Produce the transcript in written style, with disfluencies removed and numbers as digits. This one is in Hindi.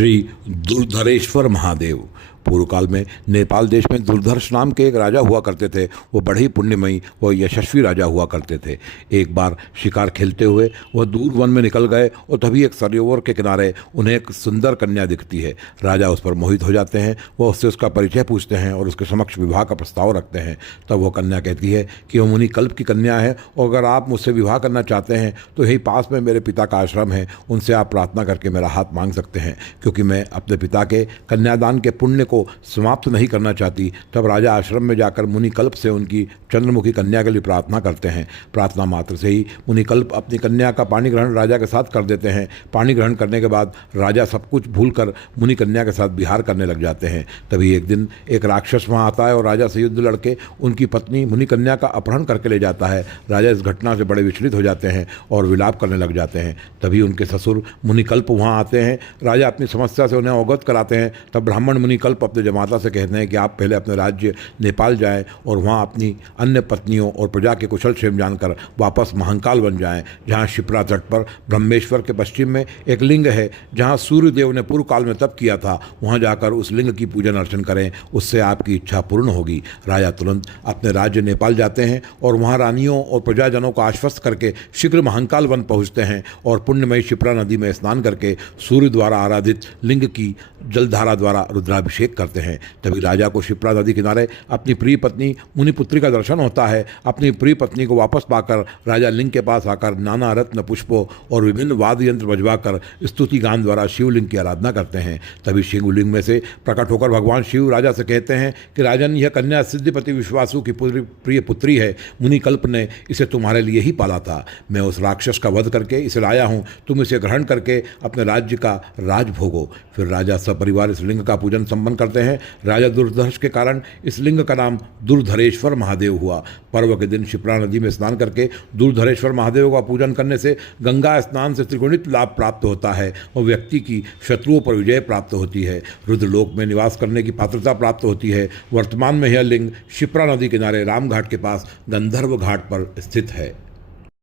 श्री दुर्धरेश्वर महादेव पूर्व काल में नेपाल देश में दुर्धर्ष नाम के एक राजा हुआ करते थे। वो बड़े ही पुण्यमयी व यशस्वी राजा हुआ करते थे। एक बार शिकार खेलते हुए वह दूर वन में निकल गए और तभी एक सरोवर के किनारे उन्हें एक सुंदर कन्या दिखती है। राजा उस पर मोहित हो जाते हैं। वह उससे उसका परिचय पूछते हैं और उसके समक्ष विवाह का प्रस्ताव रखते हैं। तब वह कन्या कहती है कि वह मुनि कल्प की कन्या है और अगर आप मुझसे विवाह करना चाहते हैं तो यही पास में मेरे पिता का आश्रम है, उनसे आप प्रार्थना करके मेरा हाथ मांग सकते हैं, क्योंकि मैं अपने पिता के कन्यादान के पुण्य को समाप्त नहीं करना चाहती। तब राजा आश्रम में जाकर मुनिकल्प से उनकी चंद्रमुखी कन्या के लिए प्रार्थना करते हैं। प्रार्थना मात्र से ही मुनिकल्प अपनी कन्या का पाणी ग्रहण राजा के साथ कर देते हैं। पाणी ग्रहण करने के बाद राजा सब कुछ भूलकर मुनि कन्या के साथ विहार करने लग जाते हैं। तभी एक दिन एक राक्षस वहाँ आता है और राजा से युद्ध लड़के उनकी पत्नी मुनि कन्या का अपहरण करके ले जाता है। राजा इस घटना से बड़े विचलित हो जाते हैं और विलाप करने लग जाते हैं। तभी उनके ससुर मुनिकल्प वहाँ आते हैं। राजा अपनी समस्या से उन्हें अवगत कराते हैं। तब ब्राह्मण मुनिकल्प अपने जमाता से कहते हैं कि आप पहले अपने राज्य नेपाल जाएं और वहाँ अपनी अन्य पत्नियों और प्रजा के कुशल क्षेम जानकर वापस महाकाल बन जाएं, जहाँ शिप्रा तट पर ब्रह्मेश्वर के पश्चिम में एक लिंग है जहाँ सूर्य देव ने पूर्व काल में तप किया था। वहाँ जाकर उस लिंग की पूजन अर्चन करें, उससे आपकी इच्छा पूर्ण होगी। राजा तुरंत अपने राज्य नेपाल जाते हैं और वहाँ रानियों और प्रजाजनों को आश्वस्त करके शीघ्र महाकाल वन पहुँचते हैं और पुण्यमयी शिप्रा नदी में स्नान करके सूर्य द्वारा आराधित लिंग की जलधारा द्वारा रुद्राभिषेक करते हैं। तभी राजा को शिप्रा नदी किनारे अपनी प्रिय पत्नी मुनिपुत्री का दर्शन होता है। अपनी प्रिय पत्नी को वापस पाकर राजा लिंग के पास आकर नाना रत्न पुष्पों और विभिन्न वाद्य यंत्र बजवाकर स्तुति गान द्वारा शिवलिंग की आराधना करते हैं। तभी शिवलिंग में से प्रकट होकर भगवान शिव राजा से कहते हैं कि राजन, यह कन्या सिद्धिपति विश्वासु की प्रिय पुत्री है। मुनिकल्प ने इसे तुम्हारे लिए ही पाला था। मैं उस राक्षस का वध करके इसे लाया हूँ। तुम इसे ग्रहण करके अपने राज्य का राज भोगो। फिर राजा सपरिवार इस लिंग का पूजन संपन्न करते हैं। राजा दुर्धर्ष के कारण इस लिंग का नाम दुर्धरेश्वर महादेव हुआ। पर्व के दिन शिप्रा नदी में स्नान करके दुर्धरेश्वर महादेव का पूजन करने से गंगा स्नान से त्रिगुणित लाभ प्राप्त होता है और व्यक्ति की शत्रुओं पर विजय प्राप्त होती है। रुद्रलोक में निवास करने की पात्रता प्राप्त होती है। वर्तमान में यह लिंग शिप्रा नदी किनारे रामघाट के पास गंधर्व घाट पर स्थित है।